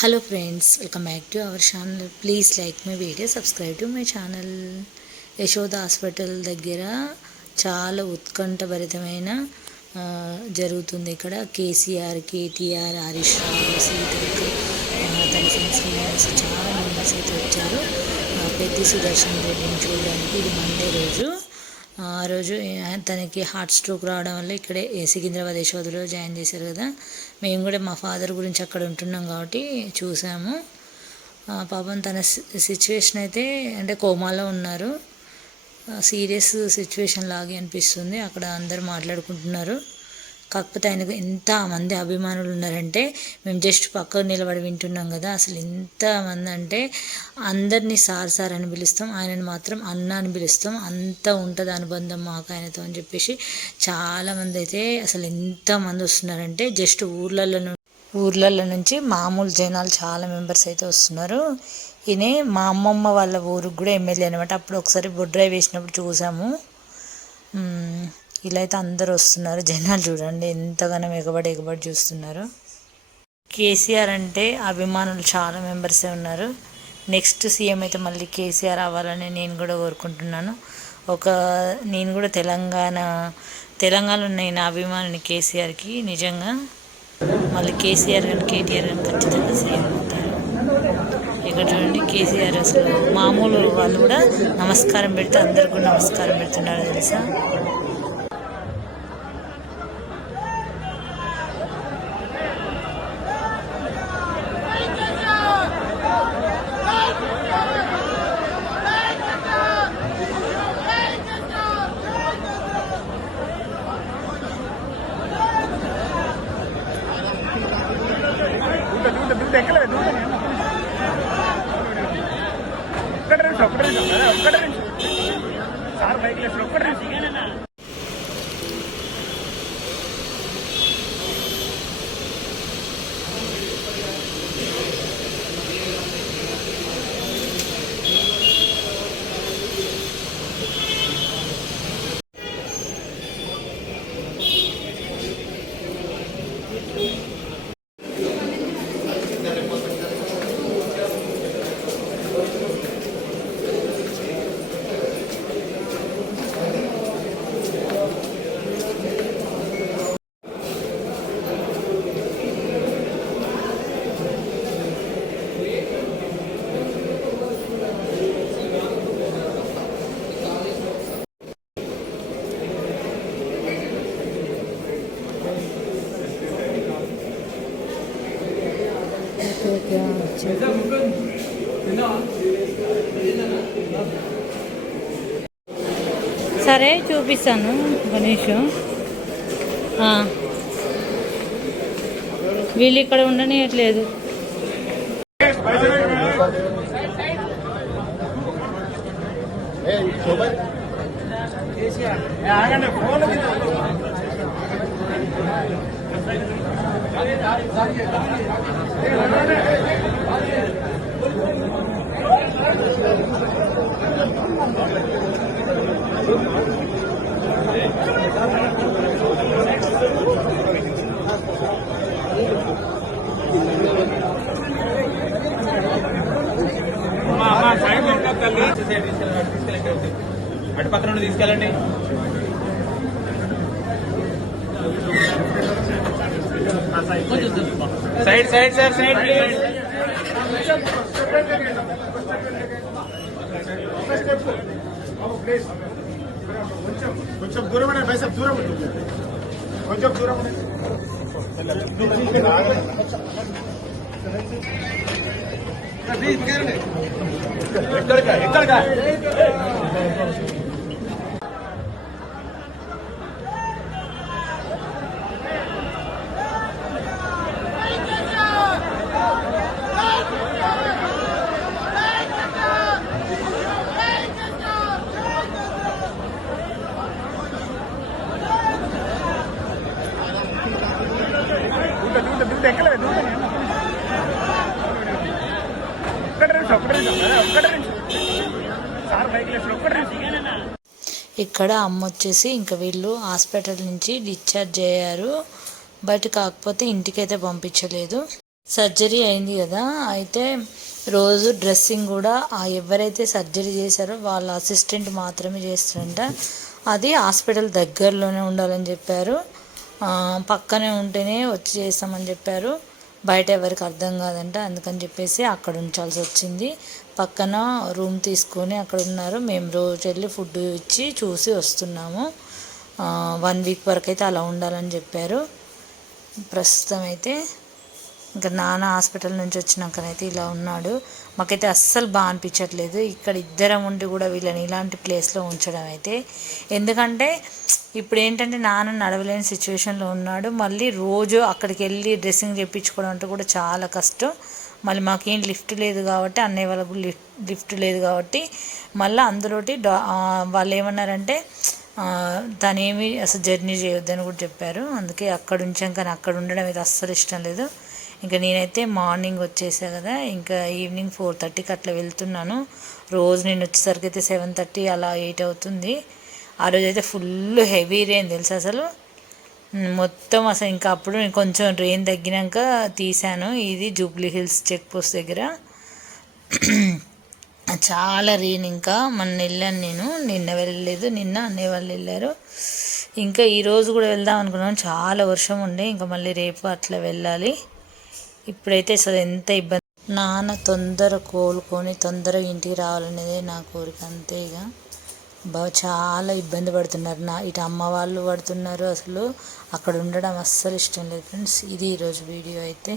Hello friends, welcome back to our channel. Please like my video, subscribe to my channel. Yashoda hospital దగ్గర చాలా ఉత్కంఠభరితమైన జరుగుతుంది. ఇక్కడ కేసీఆర్, కేటీఆర్, హరీష్ రావు, సీతక్క, తన friends చాలా మెంబర్స్ అయితే వచ్చారు పెద్ది సుదర్శన్ రెడ్డిని చూడడానికి. ఇది మండే రోజు. ఆ రోజు తనకి హార్ట్ స్ట్రోక్ రావడం వల్ల ఇక్కడే సికింద్రాబాద్ యశోదలో జాయిన్ చేశారు కదా. మేము కూడా మా ఫాదర్ గురించి అక్కడ ఉంటున్నాం కాబట్టి చూసాము. పాపం తన సిచ్యువేషన్ అయితే అంటే కోమాలో ఉన్నారు. సీరియస్ సిచ్యువేషన్ లాగే అనిపిస్తుంది. అక్కడ అందరు మాట్లాడుకుంటున్నారు. కాకపోతే ఆయనకు ఎంతమంది అభిమానులు ఉన్నారంటే మేము జస్ట్ పక్కకు నిలబడి వింటున్నాం కదా. అసలు ఎంతమంది అంటే అందరినీ సార్ అని పిలుస్తాం, ఆయనను మాత్రం అన్న అని పిలుస్తాం. అంత ఉంటుంది అనుబంధం మాకు ఆయనతో అని చెప్పేసి చాలామంది అయితే అసలు ఎంతమంది వస్తున్నారంటే జస్ట్ ఊర్లలో నుంచి మామూలు జనాలు చాలా మెంబర్స్ అయితే వస్తున్నారు. ఈయన మా అమ్మమ్మ వాళ్ళ ఊరికి కూడా ఎమ్మెల్యే అనమాట. అప్పుడు ఒకసారి బొడ్రాయి వేసినప్పుడు చూసాము. ఇలా అయితే అందరు వస్తున్నారు. జనాలు చూడండి ఎంతగానో ఎగబడి చూస్తున్నారు. కేసీఆర్ అంటే అభిమానులు చాలా మెంబర్సే ఉన్నారు. నెక్స్ట్ సీఎం అయితే మళ్ళీ కేసీఆర్ అవ్వాలని నేను కూడా కోరుకుంటున్నాను. నేను కూడా తెలంగాణలో నేను అభిమానిని కేసీఆర్కి. నిజంగా మళ్ళీ కేసీఆర్ కానీ కేటీఆర్ కానీ ఖచ్చితంగా సీఎం అవుతారు. ఇక్కడ చూడండి కేసీఆర్ అసలు మామూలు వాళ్ళు కూడా నమస్కారం పెడితే అందరు కూడా నమస్కారం పెడుతున్నారు తెలుసా. సార్ బైక్ లేదు సరే చూపిస్తాను గణేష్. వీళ్ళు ఇక్కడ ఉండనియట్లేదు. అటు పక్కన నుండి తీసుకెళ్ళండి. Side side sir side please. కొంచెం దూరం ఉండే బైసప్ దూరం ఉంటుంది. కొంచెం దూరం ఎక్కడికా ఎక్కలేదు. ఇక్కడ అమ్మ వచ్చేసి ఇంకా వీళ్ళు హాస్పిటల్ నుంచి డిశ్చార్జ్ అయ్యారు. బట్ కాకపోతే ఇంటికైతే పంపించలేదు. సర్జరీ అయింది కదా, అయితే రోజు డ్రెస్సింగ్ కూడా ఎవరైతే సర్జరీ చేశారో వాళ్ళ అసిస్టెంట్ మాత్రమే చేస్తారంట. అది హాస్పిటల్ దగ్గరలోనే ఉండాలని చెప్పారు. పక్కనే ఉంటేనే వచ్చి చేస్తామని చెప్పారు. బయట ఎవరికి అర్థం కాదంట, అందుకని చెప్పేసి అక్కడ ఉంచాల్సి వచ్చింది. పక్కన రూమ్ తీసుకొని అక్కడ ఉన్నారు. మేము రోజు వెళ్ళి ఫుడ్ ఇచ్చి చూసి వస్తున్నాము. 1 వీక్ వరకు అయితే అలా ఉండాలని చెప్పారు. ప్రస్తుతం అయితే ఇంకా నాన్న హాస్పిటల్ నుంచి వచ్చినాకనైతే ఇలా ఉన్నాడు. మాకైతే అస్సలు బాగా అనిపించట్లేదు ఇక్కడ ఇద్దరం ఉండి కూడా వీళ్ళని ఇలాంటి ప్లేస్లో ఉంచడం అయితే. ఎందుకంటే ఇప్పుడు ఏంటంటే నాన్న నడవలేని సిచ్యువేషన్లో ఉన్నాడు. మళ్ళీ రోజు అక్కడికి వెళ్ళి డ్రెస్సింగ్ చేయించుకోవడం అంటే కూడా చాలా కష్టం. మళ్ళీ మాకేం లిఫ్ట్ లేదు కాబట్టి, అన్నయ్య వాళ్ళకు లిఫ్ట్ లేదు కాబట్టి, మళ్ళీ అందులోటి వాళ్ళు ఏమన్నారంటే తనేమి అసలు జర్నీ చేయొద్దని కూడా చెప్పారు. అందుకే అక్కడ ఉంచాం, కానీ అక్కడ ఉండడం అయితే అస్సలు ఇష్టం లేదు. ఇంకా నేనైతే మార్నింగ్ వచ్చేసా కదా, ఇంకా ఈవినింగ్ 4:30కి అట్లా వెళ్తున్నాను. రోజు నేను వచ్చేసరికి అయితే 7:30 అలా 8 అవుతుంది. ఆ రోజు అయితే ఫుల్ హెవీ రెయిన్ తెలుసు అసలు మొత్తం. అసలు ఇంకా అప్పుడు నేను కొంచెం రెయిన్ తగ్గినాక తీశాను. ఇది జూబ్లీ హిల్స్ చెక్ పోస్ట్ దగ్గర చాలా రెయిన్. ఇంకా మొన్న వెళ్ళాను నేను, నిన్న వెళ్ళలేదు, నిన్న అన్నయ్య వాళ్ళు వెళ్ళారు. ఇంకా ఈరోజు కూడా వెళ్దాం అనుకున్నాను, చాలా వర్షం ఉండే. ఇంకా మళ్ళీ రేపు అట్లా వెళ్ళాలి. ఇప్పుడైతే అసలు ఎంత ఇబ్బంది. నాన్న తొందర కోలుకొని తొందరగా ఇంటికి రావాలనేదే నా కోరిక, అంతే. ఇక చాలా ఇబ్బంది పడుతున్నారు. ఇటు అమ్మ వాళ్ళు పడుతున్నారు. అసలు అక్కడ ఉండడం అస్సలు ఇష్టం లేదు ఫ్రెండ్స్. ఇది ఈరోజు వీడియో అయితే.